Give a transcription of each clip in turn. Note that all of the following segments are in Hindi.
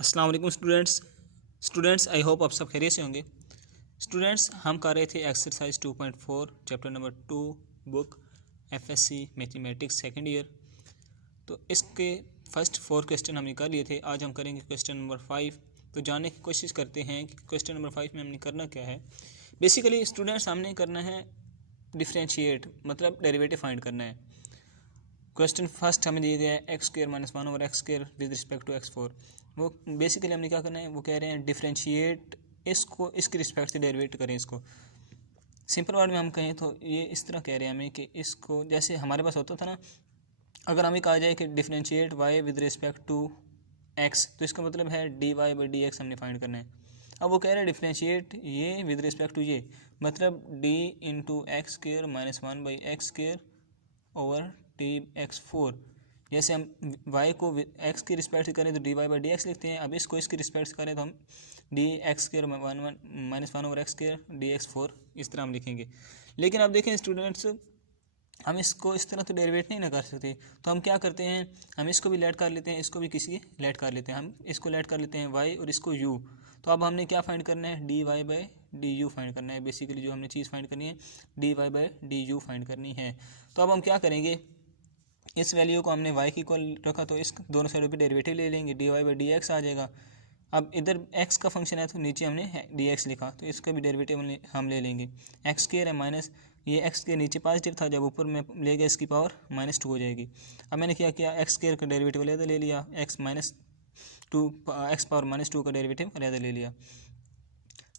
अस्सलाम वालेकुम स्टूडेंट्स आई होप आप सब खैरियत से होंगे। स्टूडेंट्स हम कर रहे थे exercise 2.4 chapter number 2 book FSc mathematics second year. तो इसके फर्स्ट 4 क्वेश्चन हमने कर लिए थे। आज हम करेंगे क्वेश्चन नंबर 5। तो जानने की कोशिश करते हैं कि क्वेश्चन नंबर 5 में हमने करना क्या है। बेसिकली स्टूडेंट्स हमने करना है डिफ्रेंशिएट, मतलब डेरिवेटिव फाइंड करना है। क्वेश्चन फर्स्ट हमें दिया गया है एक्स स्क्र माइनस वन और x square with respect to x4। वो बेसिकली हमने क्या करना है, वो कह रहे हैं डिफ्रेंशिएट इसको, इसके रिस्पेक्ट से डेरिवेट करें इसको। सिंपल वर्ड में हम कहें तो ये इस तरह कह रहे हैं हमें कि इसको जैसे हमारे पास होता था ना, अगर हमें कहा जाए कि differentiate y with respect to x, तो इसका मतलब है dy बाई डी एक्स हमने फाइंड करना है। अब वो कह रहे हैं डिफ्रेंशिएट ये विद रिस्पेक्ट टू ये, मतलब d into x square minus one by x square over T x four. जैसे हम y को x की रिस्पेक्ट से करें तो d Y by D x लिखते हैं। अब इसको इसकी रिस्पेक्ट से करें तो हम D x square minus one over x square D x four, इस तरह हम लिखेंगे। लेकिन अब देखें स्टूडेंट्स, हम इसको इस तरह तो डेरिवेट नहीं ना कर सकते, तो हम क्या करते हैं, हम इसको भी लेट कर लेते हैं, इसको भी किसी लेट कर लेते हैं। हम इसको लेट कर लेते हैं y और इसको u। तो अब हमने क्या फाइंड करना है, D Y by D u find करना है। बेसिकली जो हमने चीज़ फाइंड करनी है D Y by D u find करनी है। तो अब हम क्या करेंगे, इस वैल्यू को हमने y की इक्वल रखा तो इस दोनों साइडों पे डेरिवेटिव ले लेंगे, D Y by D X आ जाएगा। अब इधर x का फंक्शन है तो नीचे हमने डी एक्स लिखा, तो इसका भी डेरिवेटिव हम ले लेंगे। एक्स स्क्वायर है माइनस, ये x के नीचे पॉजिटिव था, जब ऊपर में ले गया इसकी पावर -2 हो जाएगी। अब मैंने क्या किया, एक्स स्क्वायर का डेरिवेटिव अलग ले लिया, x पावर -2 का डेरिवेटिव अलग ले लिया।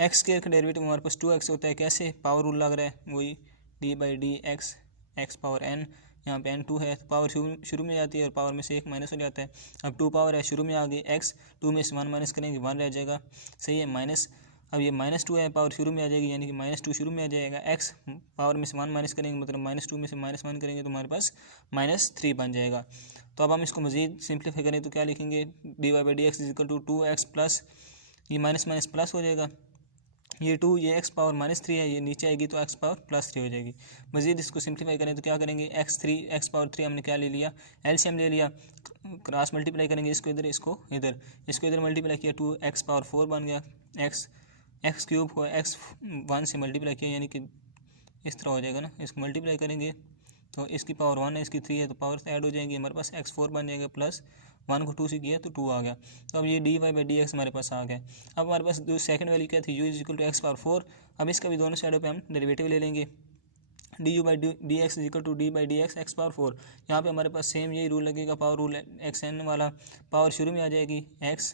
एक्स स्क्वायर का डेरिवेटिव हमारे पास 2x होता है, कैसे, पावर रूल लग रहा है, वही D by D x, x power n, यहाँ पे n 2 है तो पावर शुरू में जाती है और पावर में से एक माइनस हो जाता है। अब 2 पावर है, शुरू में आ गई x, 2 में से 1 माइनस करेंगे 1 रह जाएगा, सही है, माइनस। अब ये -2 है, पावर शुरू में आ जाएगी, यानी कि -2 शुरू में आ जाएगा। x पावर में से 1 माइनस करेंगे, मतलब -2 में से -1 करेंगे तो हमारे पास -3 बन जाएगा। तो अब हम इसको मज़ीद सिंप्लीफाई करें तो क्या लिखेंगे, d Y by D x is equal to 2x plus, ये माइनस माइनस प्लस हो जाएगा, ये 2, ये x पावर -3 है, ये नीचे आएगी तो x पावर +3 हो जाएगी। मज़ीद इसको सिंप्लीफाई करें तो क्या करेंगे, x पावर 3 हमने क्या ले लिया, एलसीएम ले लिया, क्रॉस मल्टीप्लाई करेंगे, इसको इधर इसको इधर, इसको इधर मल्टीप्लाई किया, 2x पावर 4 बन गया। एक्स क्यूब को x 1 से मल्टीप्लाई किया, यानी कि इस तरह हो जाएगा ना, इसको मल्टीप्लाई करेंगे तो इसकी पावर 1 है, इसकी 3 है, तो पावर ऐड हो जाएंगी, हमारे पास x4 बन जाएगा, प्लस 1 को 2 से किया तो 2 आ गया। तो अब ये d Y by D x हमारे पास आ गया। अब हमारे पास जो सेकंड वैल्यू क्या थी, u is equal to x power 4। अब इसका भी दोनों साइडों पे हम डेरिवेटिव ले लेंगे, d you by D x is equal to d by D x x power 4। यहाँ पे हमारे पास सेम यही रूल लगेगा, पावर रूल एक्स एन वाला, पावर शुरू में आ जाएगी x,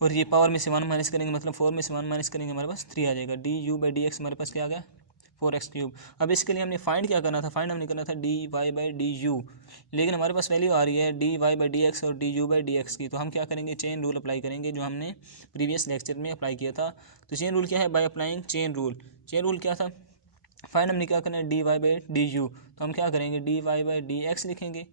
और ये पावर में से 1 माइनस करेंगे, मतलब 4 में से 1 माइनस करेंगे, हमारे पास 3 आ जाएगा। D you by D x हमारे पास क्या आ गया, 4x क्यूब। अब इसके लिए हमने फाइंड क्या करना था, फाइंड हमने करना था D Y by D U, लेकिन हमारे पास वैल्यू आ रही है D Y by D X और D you by D x की। तो हम क्या करेंगे, चेन रूल अप्लाई करेंगे, जो हमने प्रीवियस लेक्चर में अप्लाई किया था। तो चेन रूल क्या है, by applying chain rule. Chain rule क्या था, फाइंड हमने क्या करना है, D Y by D u, तो हम क्या करेंगे, d Y by D x लिखेंगे।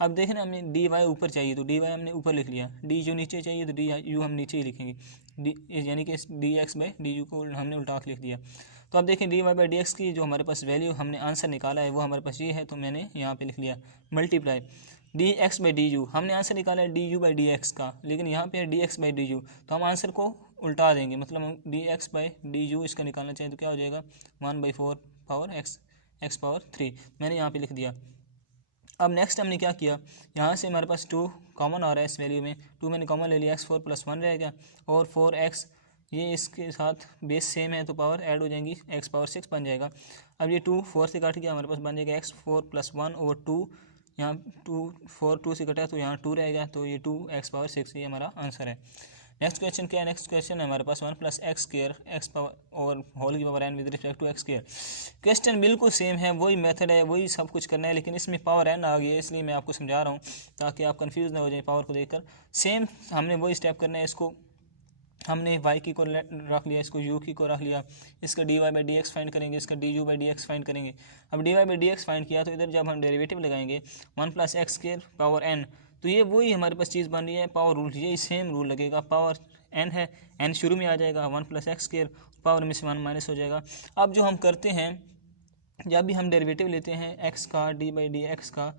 अब देखें ना, हमें डी वाई ऊपर चाहिए तो डी वाई हमने ऊपर लिख लिया, डी यू नीचे चाहिए तो डी यू हम नीचे ही लिखेंगे, डी यानी कि d x by D u को हमने उल्टा लिख दिया। तो अब देखें d Y by D x की जो हमारे पास वैल्यू हमने आंसर निकाला है वो हमारे पास ये है, तो मैंने यहाँ पे लिख लिया multiply d x by D you. हमने आंसर निकाला है D you by D x का, लेकिन यहाँ पे है D x by D u, तो हम आंसर को उल्टा देंगे, मतलब हम D x by D you इसका निकालना चाहिए तो क्या हो जाएगा, 1/4 पावर एक्स पावर 3, मैंने यहाँ पे लिख दिया। अब नेक्स्ट हमने क्या किया, यहाँ से हमारे पास 2 कॉमन आ रहा है, इस वैल्यू में 2 मैंने कॉमन ले लिया, x4 + 1 रहेगा, और 4x ये इसके साथ बेस सेम है तो पावर ऐड हो जाएंगी, x पावर 6 बन जाएगा। अब ये 2 4 से काट गया, हमारे पास बन जाएगा x4 + 1 ओवर 2, यहाँ 2 से कटा तो यहाँ 2 रहेगा, तो ये 2x पावर 6, ये हमारा आंसर है। नेक्स्ट क्वेश्चन क्या है, नेक्स्ट क्वेश्चन है हमारे पास 1 + x स्क्वायर एक्स पावर और होल की power n with respect to x square. Question बिल्कुल सेम है, वही मेथड है, वही सब कुछ करना है, लेकिन इसमें पावर n आ गई है, इसलिए मैं आपको समझा रहा हूँ ताकि आप कंफ्यूज ना हो जाए पावर को देखकर। सेम हमने वही स्टेप करना है, इसको हमने y की को रख लिया, इसको u की को रख लिया, इसका d Y by D x find करेंगे, इसका d you by D x find करेंगे। अब d Y by D x find किया तो इधर जब हम डेरिवेटिव लगाएंगे 1 + x स्क्वायर पावर n, तो ये वही हमारे पास चीज़ बन रही है, पावर रूल, यही सेम रूल लगेगा, पावर n है, n शुरू में आ जाएगा, 1 + x स्क्वायर, पावर में से 1 माइनस हो जाएगा। अब जो हम करते हैं, जब भी हम डेरिवेटिव लेते हैं x का डी बाई डी एक्स का,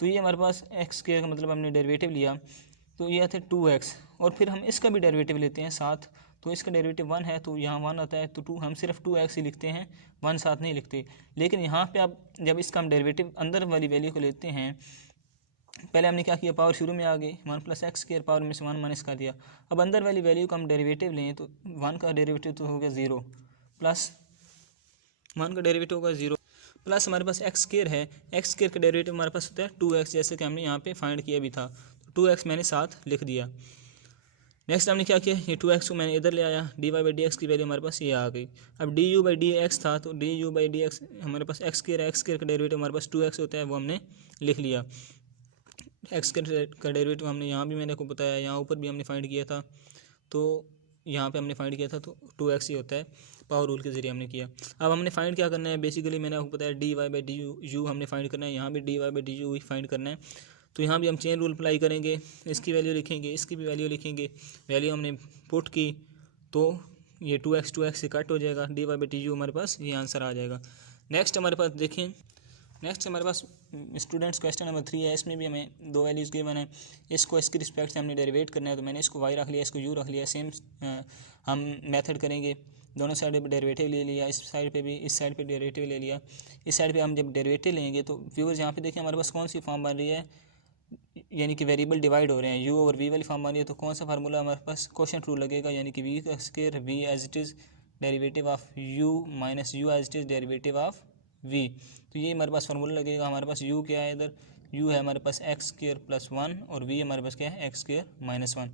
तो ये हमारे पास x स्क्वायर का मतलब हमने डेरिवेटिव लिया, तो ये आता है 2x, और फिर हम इसका भी डेरिवेटिव लेते हैं साथ, तो इसका डेरिवेटिव 1 है तो यहाँ 1 आता है, तो 2 हम सिर्फ 2x ही लिखते हैं, 1 साथ नहीं लिखते। लेकिन यहाँ पे आप जब इसका हम डेरिवेटिव अंदर वाली वैल्यू को लेते हैं, पहले हमने क्या किया, पावर शुरू में आ गई, 1 + x² पावर में से 1 माइनस कर दिया। अब अंदर वाली वैल्यू का हम डेरिवेटिव लें तो 1 का डेरिवेटिव तो हो गया 0, प्लस 1 का डेरिवेटिव होगा 0, प्लस हमारे पास x² है, x² का डेरिवेटिव हमारे पास होता है 2x, जैसे कि हमने यहाँ पे फाइंड किया भी था, तो 2x मैंने साथ लिख दिया। नेक्स्ट हमने क्या किया, ये 2x को मैंने इधर ले आया, dy/dx की वैल्यू हमारे पास ये आ गई। अब du/dx था, तो du/dx हमारे पास x² है, x² का डेरिवेटिव हमारे पास 2x होता है, वो हमने लिख लिया। एक्स का डेरिवेटिव हमने यहाँ भी मैंने को बताया, यहाँ ऊपर भी हमने फाइंड किया था, तो यहाँ पे हमने फाइंड किया था तो 2x ही होता है, पावर रूल के ज़रिए हमने किया। अब हमने फाइंड क्या करना है, बेसिकली मैंने आपको बताया dy/du हमने फाइंड करना है, यहाँ भी dy/du ही फाइंड करना है। तो यहाँ भी हम चेन रूल अप्लाई करेंगे, इसकी वैल्यू लिखेंगे, इसकी भी वैल्यू लिखेंगे, वैल्यू हमने पुट की तो ये 2x से कट हो जाएगा, dy/du हमारे पास ये आंसर आ जाएगा। नेक्स्ट हमारे पास देखें, नेक्स्ट हमारे पास स्टूडेंट्स क्वेश्चन नंबर 3 है, इसमें भी हमें 2 वैल्यूज़ गिवन है, इसको इसकी रिस्पेक्ट से हमने डेरिवेट करना है, तो मैंने इसको y रख लिया, इसको u रख लिया। सेम हम मेथड करेंगे, दोनों साइड पे डेरिवेटिव ले लिया, इस साइड पे भी, इस साइड पे डेरिवेटिव ले लिया। इस साइड पे हम जब डेरिवेटिव लेंगे तो व्यूअर्स यहाँ पे देखिए हमारे पास कौन सी फॉर्म बन रही है, यानी कि वेरिएबल डिवाइड हो रहे हैं, u और v वाली फॉर्म बन रही है, तो कौन सा फार्मूला हमारे पास क्वेश्चन रूल लगेगा, यानी कि v² v as it is derivative of u minus u as it is derivative of v। तो ये हमारे पास फार्मूला लगेगा। हमारे पास u क्या है, इधर u है हमारे पास x² + 1 और v हमारे पास क्या है x² - 1।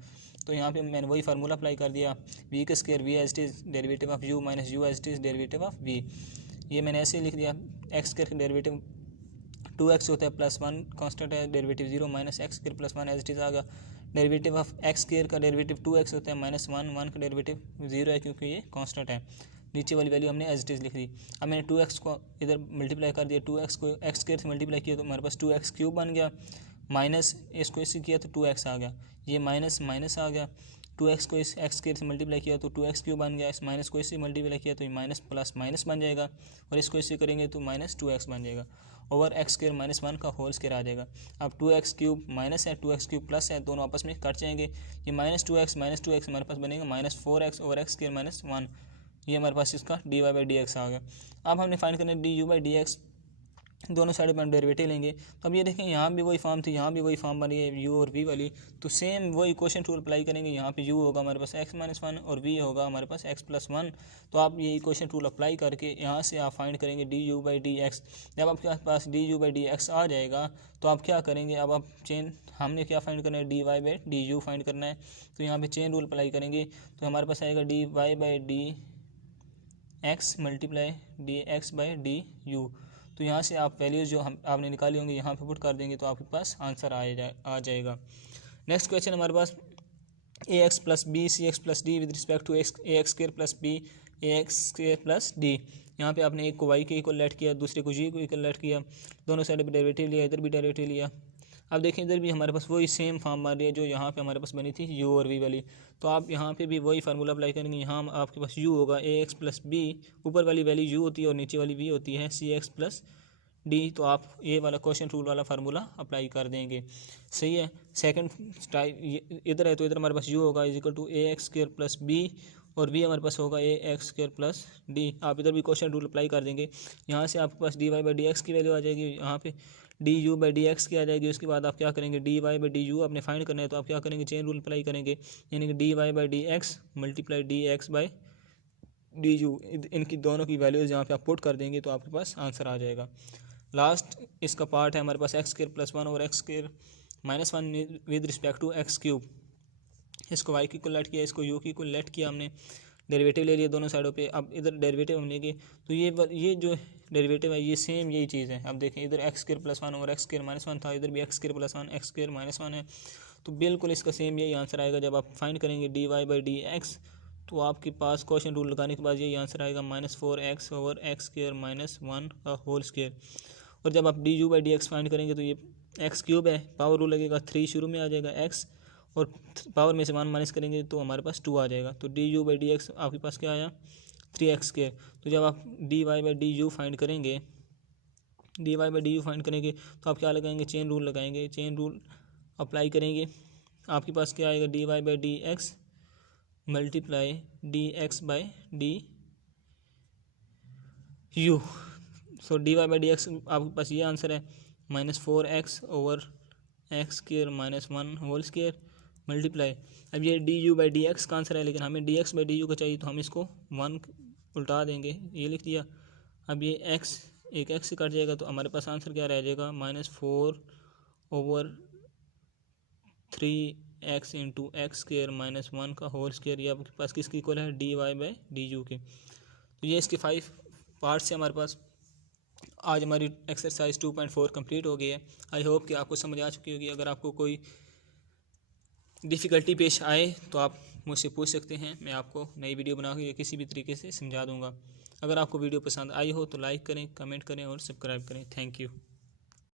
तो यहाँ पे मैंने वही फार्मूला अप्लाई कर दिया, v² v as it is derivative of u minus u as it is derivative of v। ये मैंने ऐसे ही लिख दिया, x² का डेरिवेटिव 2x होता है, +1 कांस्टेंट है, derivative 0 minus x² + 1 as it is आ गया। डेरिवेटिव ऑफ x² का डेरिवेटिव 2x होता है, -1 1 का डेरिवेटिव 0 है क्योंकि ये कांस्टेंट है। नीचे वाली वैल्यू हमने एज इट इज़ लिख दी। अब मैंने 2x को इधर मल्टीप्लाई कर दिया, 2x को x² से मल्टीप्लाई किया तो हमारे पास 2x³ बन गया, माइनस इसको इससे किया तो 2x आ गया, ये माइनस माइनस आ गया। 2x को इस x² से मल्टीप्लाई किया तो 2x³ बन गया, इस माइनस को इससे मल्टीप्लाई किया तो ये माइनस प्लस माइनस बन जाएगा, और इसको इससे करेंगे तो -2x बन जाएगा, ओवर x² - 1 का होल स्क्वायर आ जाएगा। अब 2x³ माइनस है, 2x³ प्लस है, दोनों आपस में कट जाएंगे, ये -2x हमारे पास बनेगा -4x ओवर x² - 1, ये हमारे पास इसका dy/dx आ गया। अब हमने फाइंड करना है du/dx, दोनों साइड पर हम डेरिवेटिव लेंगे। तो अब ये देखें यहाँ भी वही फॉर्म थी, यहाँ भी वही फॉर्म बनी है u और v वाली, तो सेम वही क्वेश्चन रूल अप्लाई करेंगे। यहाँ पे u होगा हमारे पास x - 1 और v होगा हमारे पास x + 1। तो आप ये क्वेश्चन रूल अप्लाई करके यहाँ से आप फाइंड करेंगे du/dx। जब आपके पास du/dx आ जाएगा तो आप क्या करेंगे, अब आप चेन, हमने क्या फाइंड करना है, dy/du फाइंड करना है, तो यहाँ पर चेन रूल अप्लाई करेंगे तो हमारे पास आएगा dy/dx × dx/du। तो यहाँ से आप वैल्यूज़ जो हम आपने निकाली होंगी यहाँ पे पुट कर देंगे तो आपके पास आंसर आ जाएगा। नेक्स्ट क्वेश्चन हमारे पास ax + b cx + d with respect to ax² + b ax² + d। यहाँ पे आपने एक को y के इक्वल लेट किया, दूसरे को g को इक्वल लेट किया, दोनों साइड पर डेरिवेटिव लिया, इधर भी डेरिवेटिव लिया। अब देखें इधर भी हमारे पास वही सेम फॉर्म बन रही है जो यहाँ पे हमारे पास बनी थी u और v वाली, तो आप यहाँ पे भी वही फार्मूला अप्लाई करेंगे। यहाँ आपके पास u होगा ax + b, ऊपर वाली वैल्यू u होती है और नीचे वाली v होती है cx + d, तो आप ये वाला क्वेश्चन रूल वाला फार्मूला अप्लाई कर देंगे। सही है। सेकंड टाइप इधर है तो इधर हमारे पास u होगा = ax² + b और v हमारे पास होगा ax² + d। आप इधर भी क्वेश्चन रूल अप्लाई कर देंगे। यहाँ से आपके पास dy/dx की वैल्यू आ जाएगी, यहाँ पे du/dx की आ जाएगी। उसके बाद आप क्या करेंगे, dy/du आपने फाइंड करना है, तो आप क्या करेंगे, चेन रूल अप्लाई करेंगे, यानी कि dy/dx × dx/du, इनकी दोनों की वैल्यूज़ यहाँ पे आप पुट कर देंगे तो आपके पास आंसर आ जाएगा। लास्ट इसका पार्ट है हमारे पास x² + 1 और x² - 1 with respect to x³। इसको y की इक्वल लेट किया, इसको u की इक्वल लेट किया, हमने डेरिवेटिव ले लिया दोनों साइडों पे। अब इधर डेरिवेटिव हम लेंगे तो ये जो डेरिवेटिव है ये सेम यही चीज़ है। अब देखें इधर x² + 1 और x² - 1 था, इधर भी x² + 1 x² - 1 है, तो बिल्कुल इसका सेम यही आंसर आएगा। जब आप फाइंड करेंगे dy/dx तो आपके पास क्वेश्चन रूल लगाने के बाद यही आंसर आएगा -4x ओवर x² - 1 का होल स्क्वायर। और जब आप du/dx फाइंड करेंगे तो ये x³ है, पावर रूल लगेगा, 3 शुरू में आ जाएगा x और पावर में से 1 माइनस करेंगे तो हमारे पास 2 आ जाएगा। तो du/dx आपके पास क्या आया, 3x²। तो जब आप dy/du फाइंड करेंगे तो आप क्या लगाएंगे, चेन रूल लगाएंगे, चेन रूल अप्लाई करेंगे। आपके पास क्या आएगा, d Y by D x multiply d x by D u. So d Y by D x आपके पास ये आंसर है, -4x/x² - 1 मल्टीप्लाई, अब ये D you by D x का आंसर है, लेकिन हमें D x by D you का चाहिए, तो हम इसको 1 उल्टा देंगे, ये लिख दिया। अब ये x एक x से कट जाएगा, तो हमारे पास आंसर क्या रह जाएगा, -4/3x इंटू x² - 1 का होल स्क्वायर। ये आपके पास किसकी इक्वल है, D Y by D u के। तो ये इसके 5 पार्ट्स है हमारे पास। आज हमारी एक्सरसाइज 2.4 कंप्लीट हो गई है। आई होप कि आपको समझ आ चुकी होगी। अगर आपको कोई डिफ़िकल्टी पेश आए तो आप मुझसे पूछ सकते हैं, मैं आपको नई वीडियो बना के किसी भी तरीके से समझा दूंगा। अगर आपको वीडियो पसंद आई हो तो लाइक करें, कमेंट करें और सब्सक्राइब करें। Thank you.